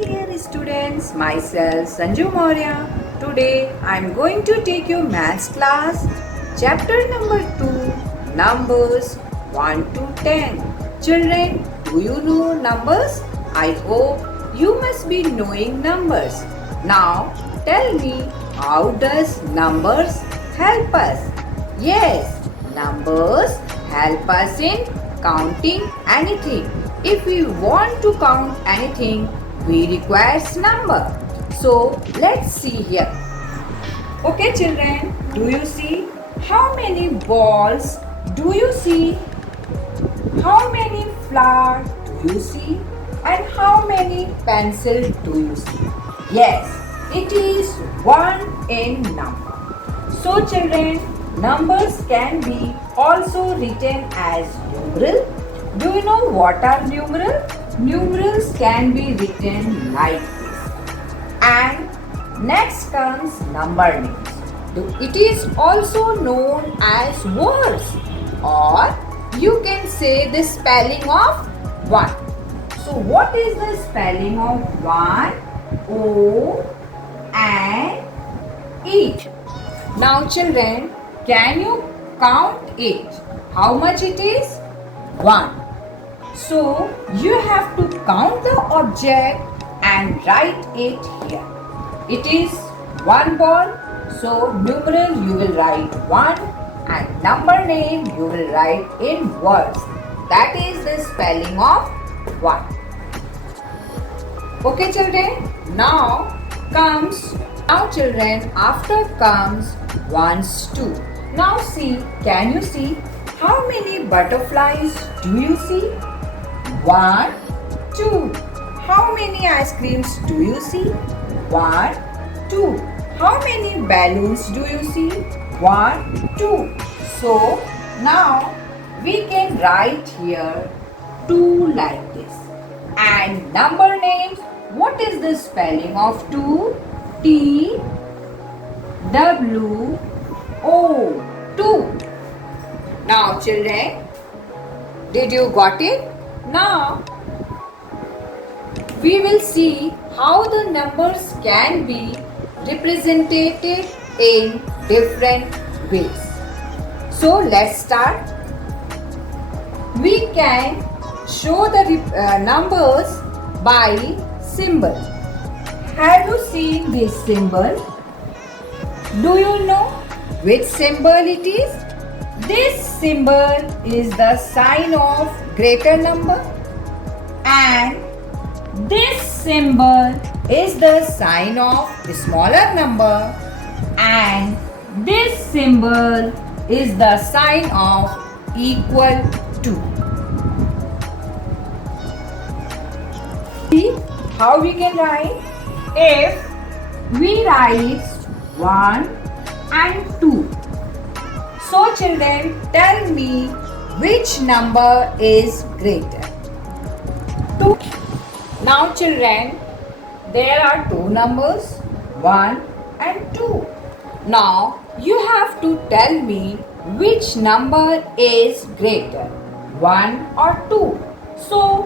dear students, myself Sanju Maurya. Today I am going to take your maths class, chapter number 2, numbers 1 to 10. Children, do you know numbers? I hope you must be knowing numbers. Now tell me, how does numbers help us? Yes, numbers help us in counting anything. If we want to count anything, we require number. So let's see here. Okay children, do you see how many balls do you see? How many flowers do you see? And how many pencils do you see? Yes, it is one in number. So children, numbers can be also written as numeral. Do you know what are numeral? Numerals can be written like this. And next comes number names. It is also known as words, or you can say the spelling of 1. So what is the spelling of 1? O and E. Now children, can you count it? How much it is? 1. So you have to count the object and write it here. It is one ball. So numeral you will write 1 and number name you will write in words. That is the spelling of 1. Okay children, now children, after comes 1's 2. Now see, can you see how many butterflies do you see? 1, 2. How many ice creams do you see? 1, 2. How many balloons do you see? 1, 2. So now we can write here 2 like this. And number names, what is the spelling of 2? T W O 2. Now children, did you got it? Now we will see how the numbers can be represented in different ways. So let's start. We can show the numbers by symbol. Have you seen this symbol? Do you know which symbol it is? This symbol is the sign of greater number, and this symbol is the sign of smaller number, and this symbol is the sign of equal to. See how we can write? If we write 1 and 2. So children, tell me which number is greater? 2. Now children, there are two numbers, 1 and 2. Now you have to tell me which number is greater, 1 or 2. So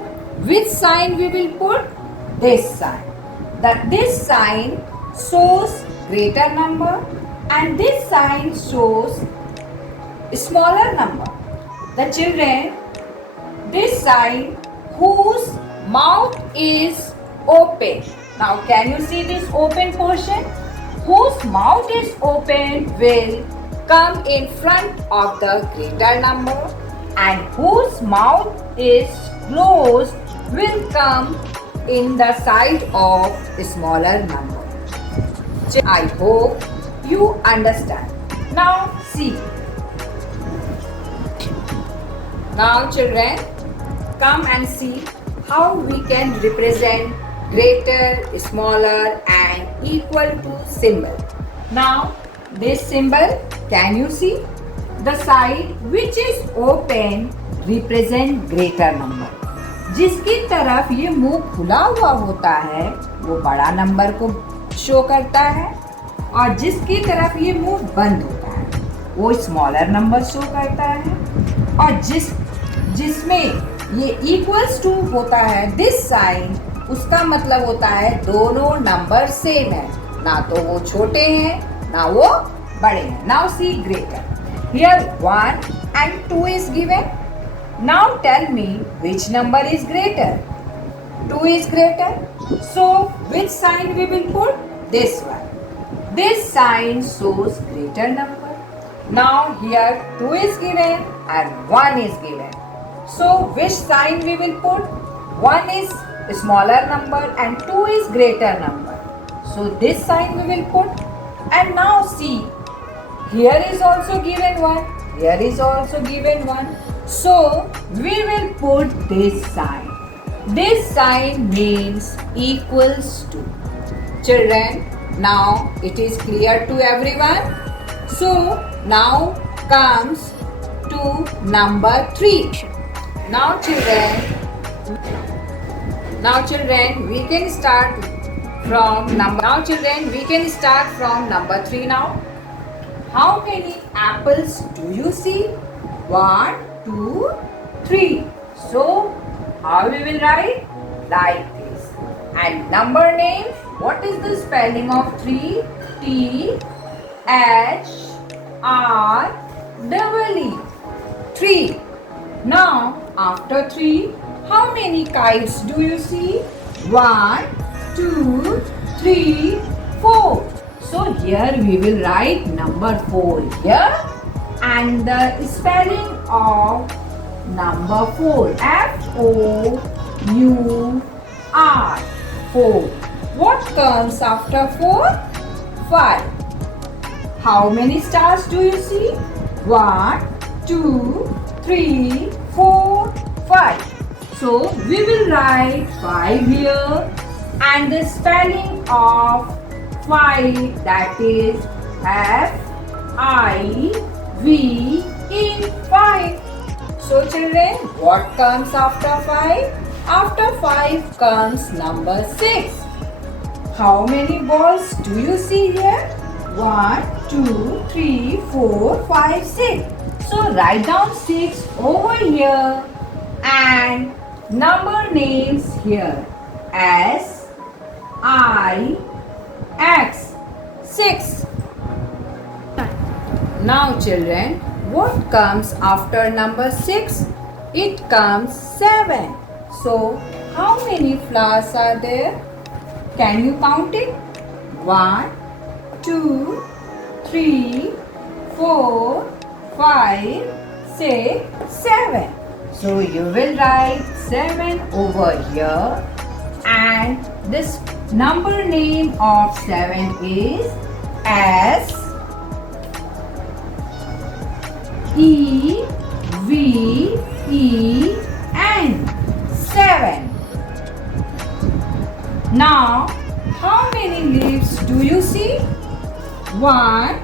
which sign we will put? This sign. This sign shows greater number and this sign shows smaller number. The children, this sign whose mouth is open. Now can you see this open portion? Whose mouth is open will come in front of the greater number, and whose mouth is closed will come in the side of smaller number. I hope you understand. Now see. Now children, come and see how we can represent greater, smaller and equal to symbol. Now this symbol, can you see? The side which is open represent greater number. जिसकी तरफ ये मुंह खुला हुआ होता है वो बड़ा नंबर को शो करता है, और जिसकी तरफ ये मुंह बंद होता है वो स्मॉलर नंबर शो करता है, और जिसमें ये इक्वल्स टू होता है दिस साइन, उसका मतलब होता है दोनों नंबर सेम है, ना तो वो छोटे हैं ना वो बड़े हैं. Now see greater. Here 1 and 2 is given. Now tell me which number is greater. 2 is greater. So which sign we will put? This one. This sign shows greater number. Now here 2 is given and 1 is given. So which sign we will put? 1 is smaller number and 2 is greater number. So this sign we will put. And now see, here is also given 1. Here is also given 1. So we will put this sign. This sign means equals to. Children, now it is clear to everyone. So now comes to number 3. Now children, we can start from number 3 now. How many apples do you see? 1, 2, 3. So how we will write? Like this. And number name, what is the spelling of 3? T H R E E. 3. Now after 3, how many kites do you see? 1, 2, 3, 4. So here we will write number 4 here and the spelling of number 4. F-O-U-R. 4. What comes after 4? 5. How many stars do you see? 1, 2, 3, 4, 5. So we will write 5 here and the spelling of 5, that is F-I-V-E, 5. So children, what comes after 5? After 5 comes number 6. How many balls do you see here? 1, 2, 3, 4, 5, 6. So write down 6 over here and number names here. S, I, X. 6. Now children, what comes after number 6? It comes 7. So how many flowers are there? Can you count it? 1, 2, 3, 4, 5, 6, 7. So you will write 7 over here and this number name of 7 is S E V E N. 7. Now how many leaves do you see? 1,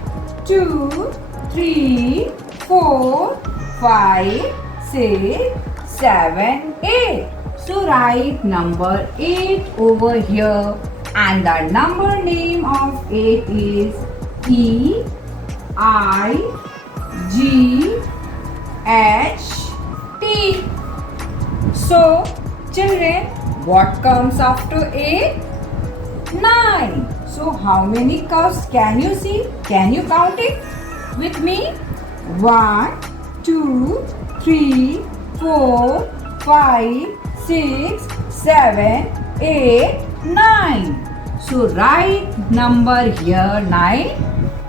2, 3, 4, 5, 6, 7, 8. So write number 8 over here and the number name of 8 is E I G H T. So children, what comes after 8? 9. So how many cups can you see? Can you count it with me? 1, 2, 3, 4, 5, 6, 7, 8, 9. So write number here 9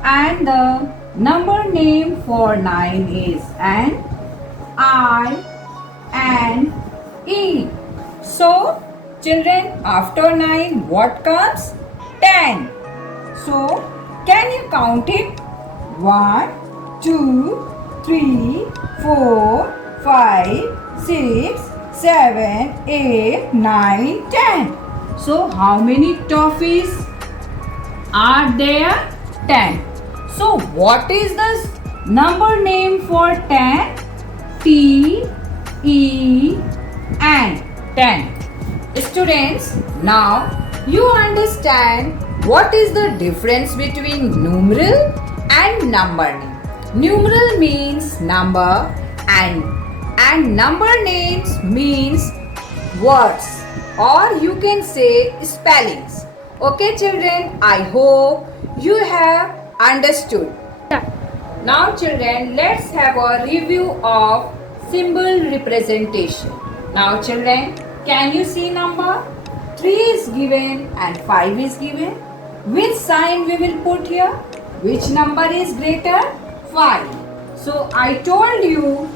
and the number name for 9 is N I N E. So children, after 9 what comes? 10. So can you count it? 1, 2, 3, 4, 5, 6, 7, 8, 9, 10. So how many toffees are there? 10. So what is the number name for 10? T E N. 10. Students, now you understand what is the difference between numeral and number name. Numeral means number and number names means words or you can say spellings. Okay children, I hope you have understood. Now children, let's have a review of symbol representation. Now children, can you see number? 3 is given and 5 is given. Which sign we will put here? Which number is greater? 5. So I told you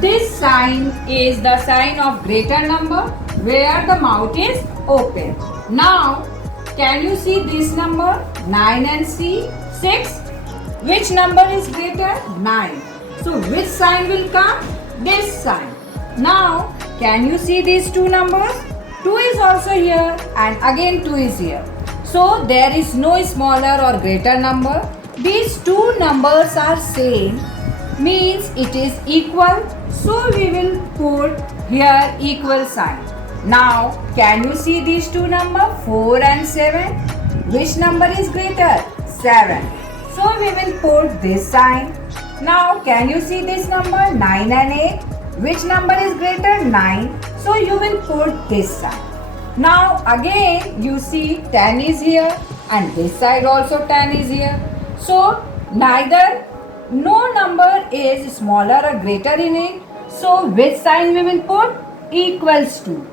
this sign is the sign of greater number where the mouth is open. Now can you see this number 9 and C 6? Which number is greater? 9. So which sign will come? This sign. Now can you see these two numbers? 2 is also here and again 2 is here. So there is no smaller or greater number. These two numbers are same, means it is equal. So we will put here equal sign. Now can you see these two numbers 4 and 7? Which number is greater? 7. So we will put this sign. Now can you see this number 9 and 8? Which number is greater? 9. So you will put this sign. Now again you see 10 is here and this side also 10 is here. So no number is smaller or greater in it. So which sign we will put? Equals to.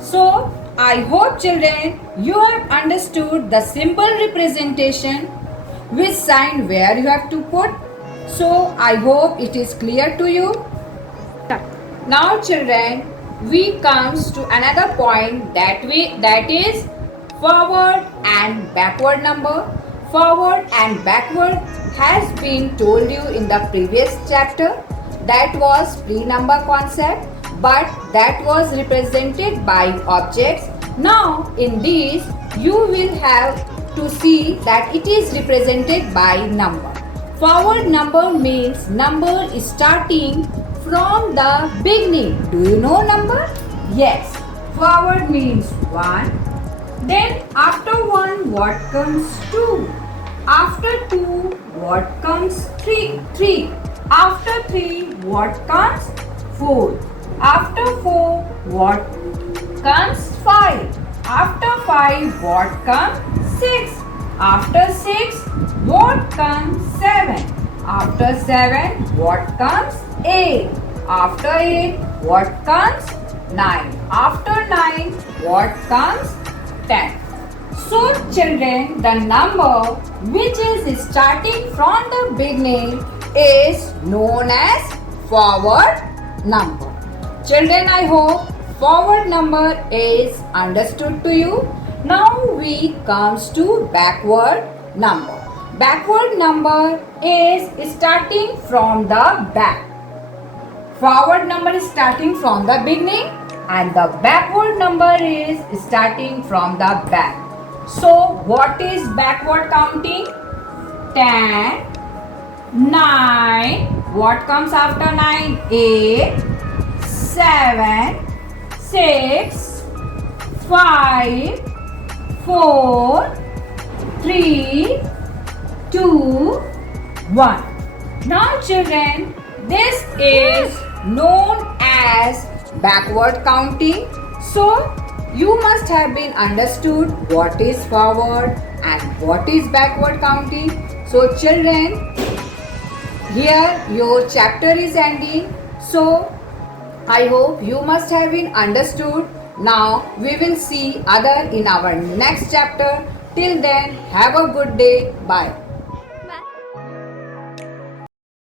So I hope children you have understood the symbol representation, which sign where you have to put. So I hope it is clear to you. Now children, we comes to another point that is forward and backward number. Forward and backward has been told you in the previous chapter. That was pre-number concept, but that was represented by objects. Now in these you will have to see that it is represented by number. Forward number means number starting from the beginning. Do you know number? Yes. Forward means 1. Then after 1 what comes 2? After 2 what comes 3? After 3 what comes 4? After 4 what comes 5? After 5 what comes 6? After 6 what comes 7? After 7 what comes 8? After 8 what comes 9? After 9 what comes 10? So children, the number which is starting from the beginning is known as forward number. Children, I hope forward number is understood to you. Now we comes to backward number. Backward number is starting from the back. Forward number is starting from the beginning and the backward number is starting from the back. So what is backward counting? 10, 9, what comes after 9? 8, 7, 6, 5, 4, 3, 2, 1. Now children, this is known as backward counting. So you must have been understood what is forward and what is backward counting. So children, here your chapter is ending. So I hope you must have been understood. Now we will see other in our next chapter. Till then, have a good day. Bye.